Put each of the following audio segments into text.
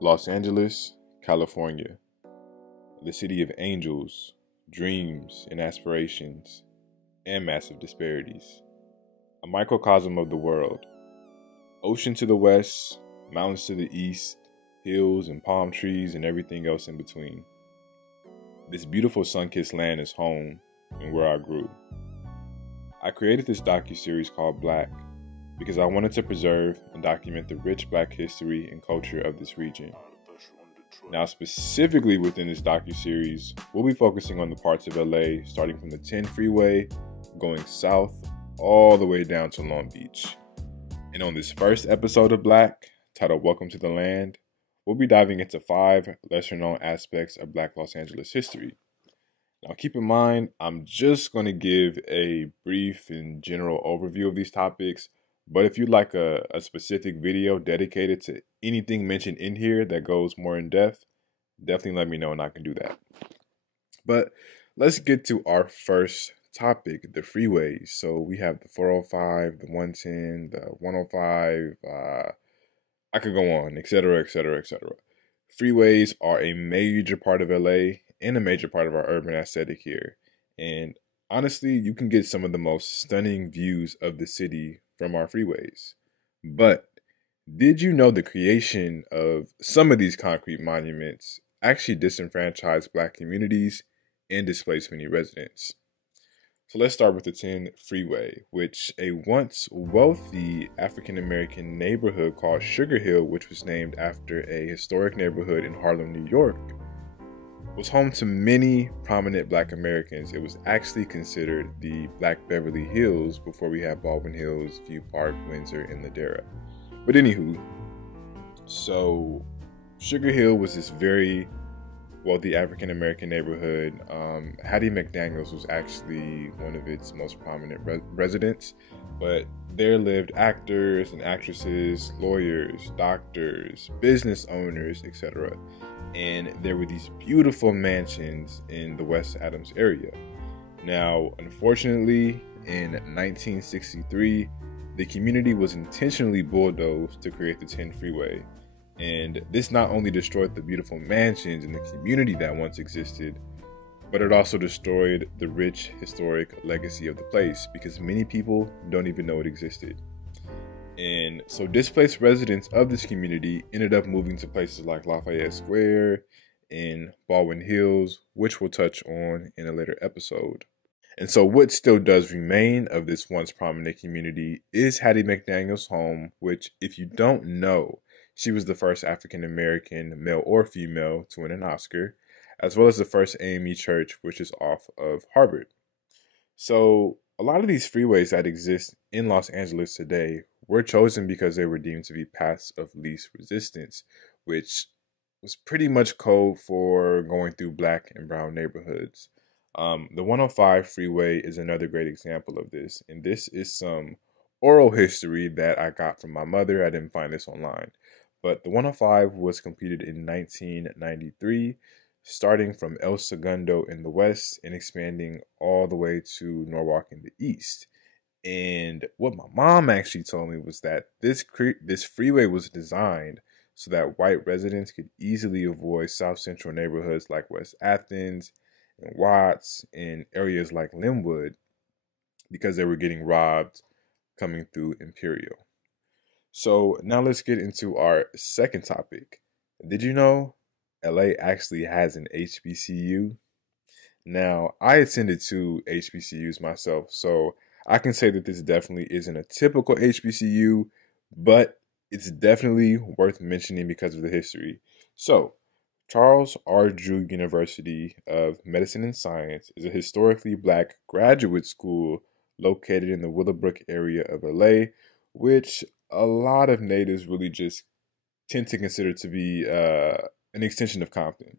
Los Angeles, California, the city of angels, dreams and aspirations, and massive disparities. A microcosm of the world. Ocean to the west, mountains to the east, hills and palm trees and everything else in between. This beautiful sun-kissed land is home and where I grew. I created this docuseries called bLAck because I wanted to preserve and document the rich Black history and culture of this region. Now, specifically within this docuseries, we'll be focusing on the parts of LA starting from the 10 freeway, going south all the way down to Long Beach. And on this first episode of bLAck, titled Welcome to the Land, we'll be diving into 5 lesser-known aspects of Black Los Angeles history. Now, keep in mind, I'm just going to give a brief and general overview of these topics, but if you'd like a specific video dedicated to anything mentioned in here that goes more in depth, definitely let me know and I can do that. But let's get to our first topic, the freeways. So we have the 405, the 110, the 105, I could go on, etc., etc., etc. Freeways are a major part of LA and a major part of our urban aesthetic here. And honestly, you can get some of the most stunning views of the city from our freeways. But did you know the creation of some of these concrete monuments actually disenfranchised Black communities and displaced many residents? So let's start with the 10 freeway, which a once wealthy African-American neighborhood called Sugar Hill, which was named after a historic neighborhood in Harlem, New York, was home to many prominent Black Americans. It was actually considered the Black Beverly Hills before we had Baldwin Hills, View Park, Windsor, and Ladera. But anywho, so Sugar Hill was this very wealthy African-American neighborhood. Hattie McDaniels was actually one of its most prominent residents, but there lived actors and actresses, lawyers, doctors, business owners, etc. And there were these beautiful mansions in the West Adams area. Now, unfortunately, in 1963, the community was intentionally bulldozed to create the 10 freeway. And this not only destroyed the beautiful mansions and the community that once existed, but it also destroyed the rich historic legacy of the place because many people don't even know it existed. And so displaced residents of this community ended up moving to places like Lafayette Square and Baldwin Hills, which we'll touch on in a later episode. And so what still does remain of this once prominent community is Hattie McDaniels' home, which, if you don't know, she was the first African-American, male or female, to win an Oscar, as well as the first AME church, which is off of Harvard. So a lot of these freeways that exist in Los Angeles today were chosen because they were deemed to be paths of least resistance, which was pretty much code for going through Black and brown neighborhoods. The 105 freeway is another great example of this, and this is some oral history that I got from my mother. I didn't find this online, but the 105 was completed in 1993, starting from El Segundo in the west and expanding all the way to Norwalk in the east. And what my mom actually told me was that this freeway was designed so that white residents could easily avoid South Central neighborhoods like West Athens and Watts and areas like Linwood because they were getting robbed coming through Imperial. So now let's get into our second topic. Did you know LA actually has an HBCU? Now, I attended 2 HBCUs myself, so I can say that this definitely isn't a typical HBCU, but it's definitely worth mentioning because of the history. So, Charles R. Drew University of Medicine and Science is a historically Black graduate school located in the Willowbrook area of LA, which a lot of natives really just tend to consider to be an extension of Compton.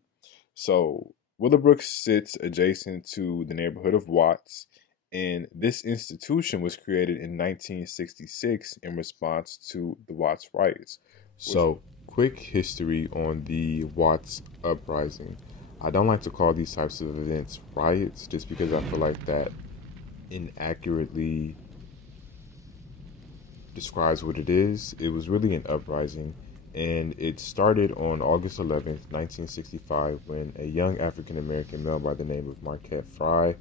So, Willowbrook sits adjacent to the neighborhood of Watts, and this institution was created in 1966 in response to the Watts riots. So, quick history on the Watts uprising. I don't like to call these types of events riots just because I feel like that inaccurately describes what it is. It was really an uprising, and it started on August 11th, 1965, when a young African-American male by the name of Marquette Fry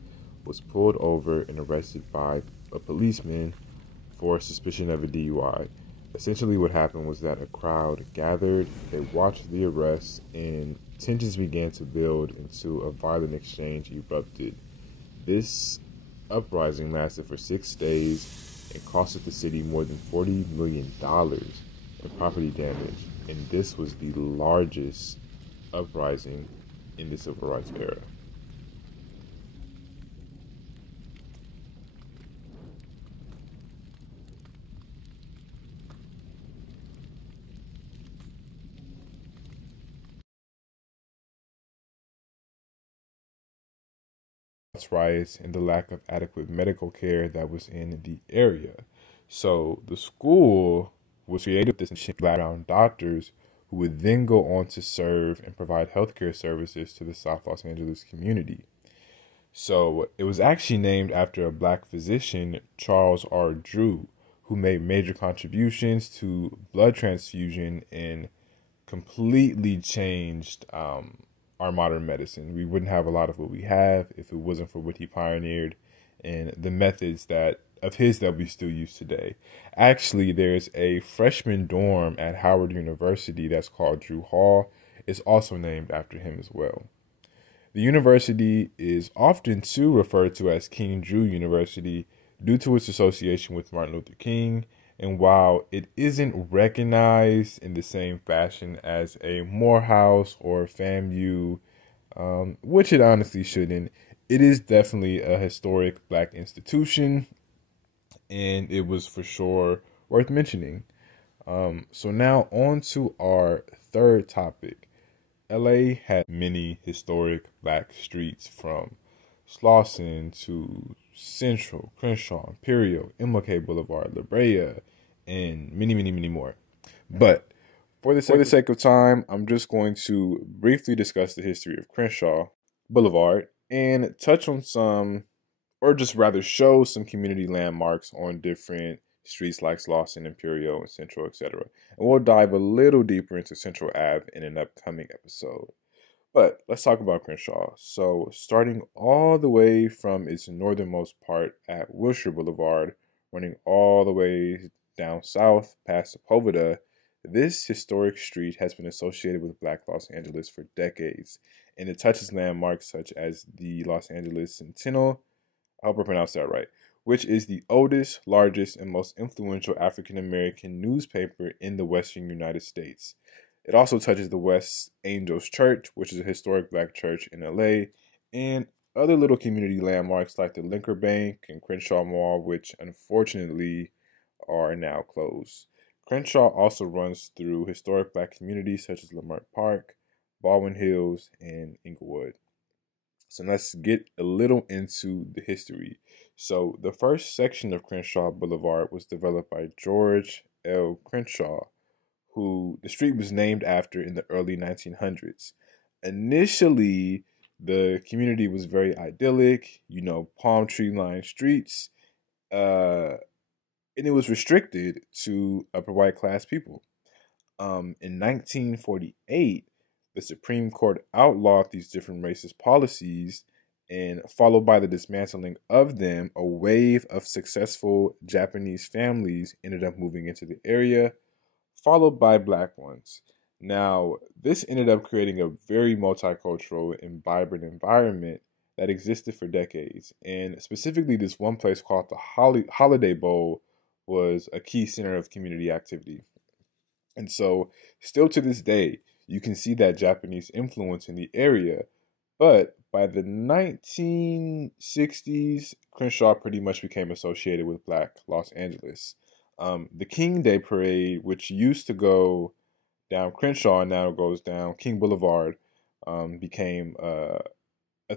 was pulled over and arrested by a policeman for suspicion of a DUI. Essentially what happened was that a crowd gathered, they watched the arrest, and tensions began to build into a violent exchange erupted. This uprising lasted for 6 days and costed the city more than $40 million in property damage, and this was the largest uprising in the civil rights era. Riots and the lack of adequate medical care that was in the area. So the school was created with this background doctors who would then go on to serve and provide healthcare services to the South Los Angeles community. So it was actually named after a Black physician, Charles R. Drew, who made major contributions to blood transfusion and completely changed our modern medicine. We wouldn't have a lot of what we have if it wasn't for what he pioneered and the methods that we still use today. Actually, there's a freshman dorm at Howard University that's called Drew Hall. It's also named after him as well. The university is often too referred to as King Drew University due to its association with Martin Luther King. And while it isn't recognized in the same fashion as a Morehouse or FAMU, which it honestly shouldn't, it is definitely a historic Black institution, and it was for sure worth mentioning. So now on to our third topic. LA had many historic Black streets, from Slauson to Central, Crenshaw, Imperial, MLK Boulevard, La Brea, and many, many, many more. But for the sake of time, I'm just going to briefly discuss the history of Crenshaw Boulevard and touch on some, or just rather show some community landmarks on different streets like Slauson, Imperial, and Central, etc. And we'll dive a little deeper into Central Ave in an upcoming episode. But let's talk about Crenshaw. So starting all the way from its northernmost part at Wilshire Boulevard, running all the way down south past Sepulveda, this historic street has been associated with Black Los Angeles for decades, and it touches landmarks such as the Los Angeles Sentinel, I hope I pronounced that right, which is the oldest, largest, and most influential African-American newspaper in the Western United States. It also touches the West Angels Church, which is a historic Black church in LA, and other little community landmarks like the Linker Bank and Crenshaw Mall, which unfortunately are now closed. Crenshaw also runs through historic Black communities such as Leimert Park, Baldwin Hills, and Inglewood. So let's get a little into the history. So the first section of Crenshaw Boulevard was developed by George L. Crenshaw, who the street was named after in the early 1900s. Initially, the community was very idyllic, palm tree lined streets, and it was restricted to upper white class people. In 1948, the Supreme Court outlawed these different racist policies, and followed by the dismantling of them, a wave of successful Japanese families ended up moving into the area, followed by Black ones. Now, this ended up creating a very multicultural and vibrant environment that existed for decades. And specifically, this one place called the Holiday Bowl was a key center of community activity. And so, still to this day, you can see that Japanese influence in the area. But by the 1960s, Crenshaw pretty much became associated with Black Los Angeles. The King Day Parade, which used to go down Crenshaw and now goes down King Boulevard, became a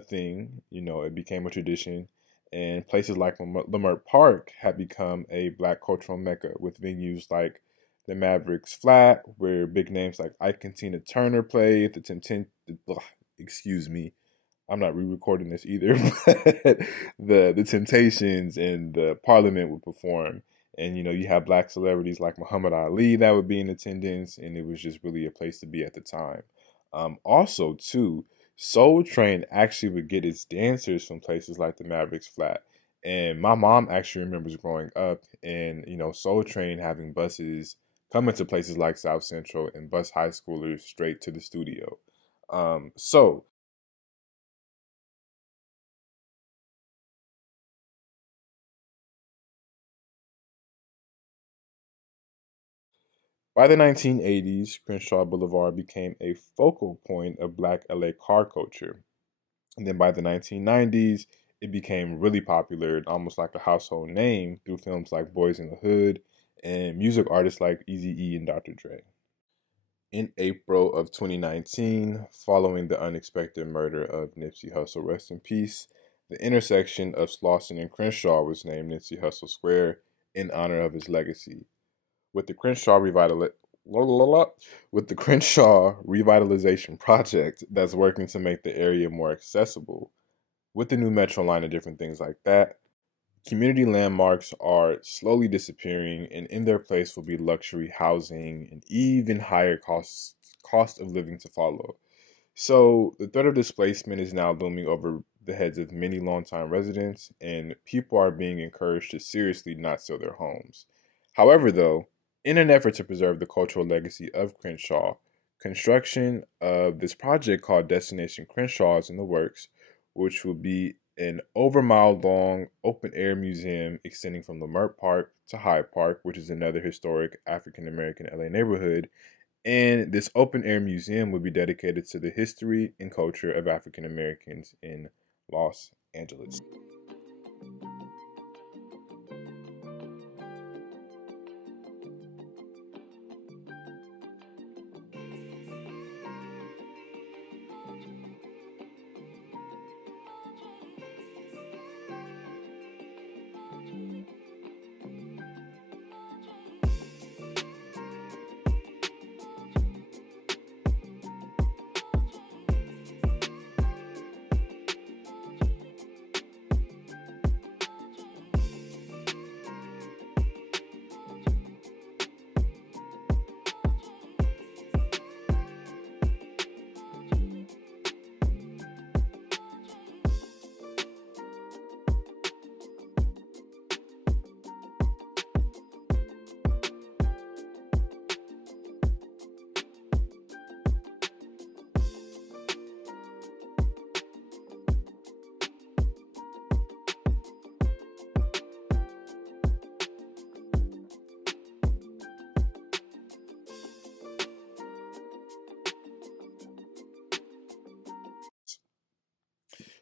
thing. It became a tradition. And places like Leimert Park have become a Black cultural mecca with venues like the Mavericks Flat, where big names like Ike and Tina Turner played. Excuse me, I'm not re-recording this either. But the Temptations and the Parliament would perform, And, you have black celebrities like Muhammad Ali that would be in attendance, and it was just really a place to be at the time. Also, too, Soul Train actually would get its dancers from places like the Mavericks Flat. And my mom actually remembers growing up and, Soul Train having buses coming to places like South Central and bus high schoolers straight to the studio. So by the 1980s, Crenshaw Boulevard became a focal point of Black LA car culture. And then by the 1990s, it became really popular and almost like a household name through films like Boys in the Hood and music artists like Eazy-E and Dr. Dre. In April of 2019, following the unexpected murder of Nipsey Hussle, rest in peace, the intersection of Slauson and Crenshaw was named Nipsey Hussle Square in honor of his legacy. With the Crenshaw with the Crenshaw revitalization project that's working to make the area more accessible, with the new metro line and different things like that, community landmarks are slowly disappearing, and in their place will be luxury housing and even higher cost of living to follow. So the threat of displacement is now looming over the heads of many longtime residents, and people are being encouraged to seriously not sell their homes. However, though, in an effort to preserve the cultural legacy of Crenshaw, construction of this project called Destination Crenshaw is in the works, which will be an over mile long open air museum extending from Leimert Park to Hyde Park, which is another historic African American LA neighborhood, and this open air museum will be dedicated to the history and culture of African Americans in Los Angeles.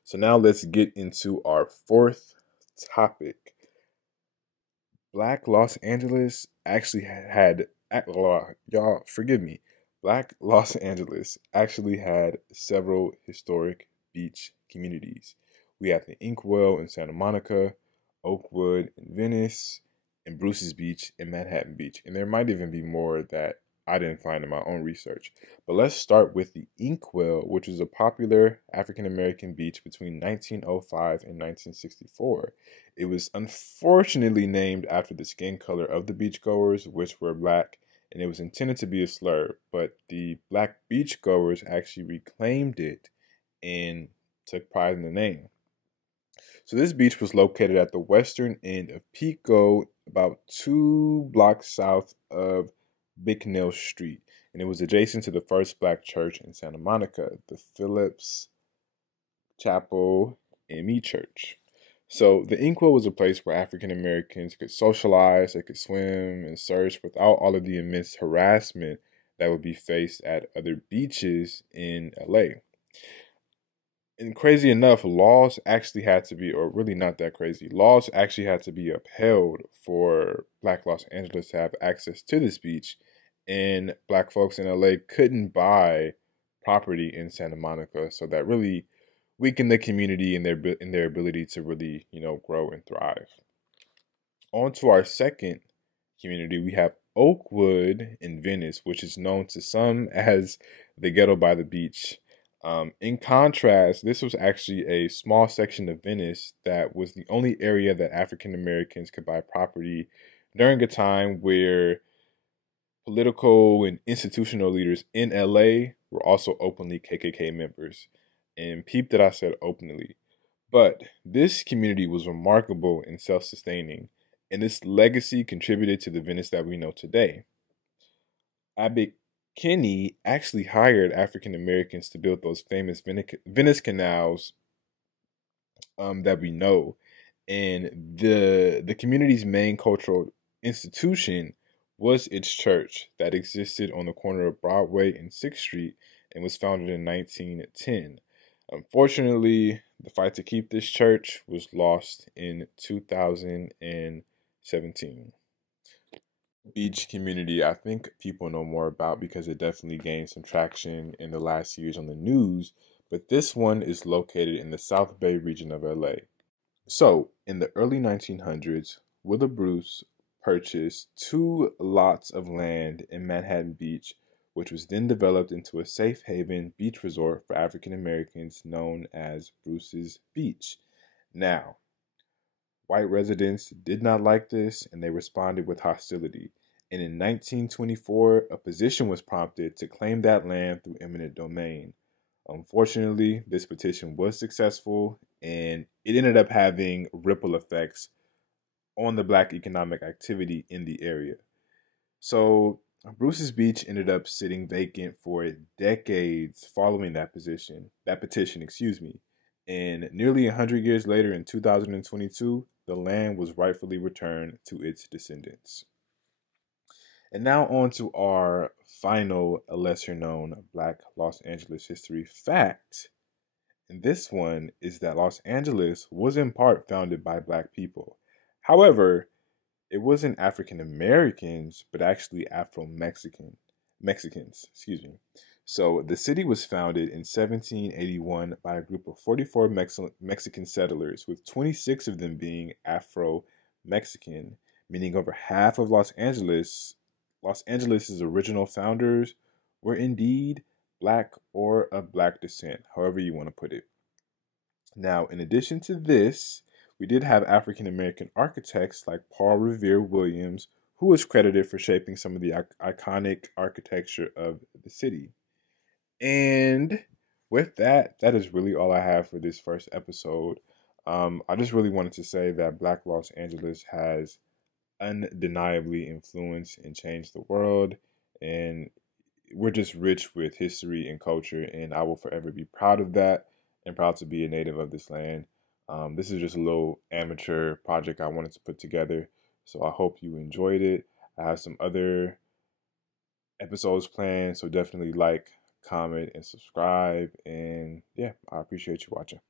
So now let's get into our fourth topic. Black Los Angeles actually y'all forgive me. Black Los Angeles actually had several historic beach communities. We have the Inkwell in Santa Monica, Oakwood in Venice, and Bruce's Beach in Manhattan Beach. And there might even be more that I didn't find in my own research. But let's start with the Inkwell, which was a popular African American beach between 1905 and 1964. It was unfortunately named after the skin color of the beachgoers, which were black, and it was intended to be a slur, but the black beachgoers actually reclaimed it and took pride in the name. So this beach was located at the western end of Pico, about 2 blocks south of Bicknell Street, and it was adjacent to the first black church in Santa Monica, the Phillips Chapel ME Church. So the Inkwell was a place where African Americans could socialize, they could swim and search without all of the immense harassment that would be faced at other beaches in LA. And crazy enough, laws actually had to be, or really not that crazy, laws actually had to be upheld for Black Los Angeles to have access to this beach. And Black folks in LA couldn't buy property in Santa Monica. So that really weakened the community and their ability to really, grow and thrive. On to our second community, we have Oakwood in Venice, which is known to some as the ghetto by the beach. In contrast, this was actually a small section of Venice that was the only area that African Americans could buy property during a time where political and institutional leaders in LA were also openly KKK members. And peep that I said openly. But this community was remarkable and self sustaining, and its legacy contributed to the Venice that we know today. Abbot Kinney actually hired African Americans to build those famous Venice canals that we know. And the community's main cultural institution was its church that existed on the corner of Broadway and 6th Street and was founded in 1910. Unfortunately, the fight to keep this church was lost in 2017. Beach community, I think people know more about because it definitely gained some traction in the last years on the news, but this one is located in the South Bay region of LA. So, in the early 1900s, Willa Bruce purchased 2 lots of land in Manhattan Beach, which was then developed into a safe haven beach resort for African Americans known as Bruce's Beach. Now, white residents did not like this and they responded with hostility. And in 1924, a petition was prompted to claim that land through eminent domain. Unfortunately, this petition was successful and it ended up having ripple effects on the Black economic activity in the area. So, Bruce's Beach ended up sitting vacant for decades following that petition, excuse me. And nearly 100 years later, in 2022, the land was rightfully returned to its descendants. And now on to our final lesser known Black Los Angeles history fact. And this one is that Los Angeles was in part founded by Black people. However, it wasn't African Americans, but actually Mexicans, excuse me. So the city was founded in 1781 by a group of 44 Mexican settlers, with 26 of them being Afro-Mexican, meaning over half of Los Angeles's original founders were indeed Black or of Black descent, however you want to put it. Now, in addition to this, we did have African American architects like Paul Revere Williams, who was credited for shaping some of the iconic architecture of the city. And with that, that is really all I have for this first episode. I just really wanted to say that Black Los Angeles has undeniably influenced and changed the world, and we're just rich with history and culture, and I will forever be proud of that and proud to be a native of this land. This is just a little amateur project I wanted to put together, so I hope you enjoyed it. I have some other episodes planned, so definitely like, comment, and subscribe. And yeah, I appreciate you watching.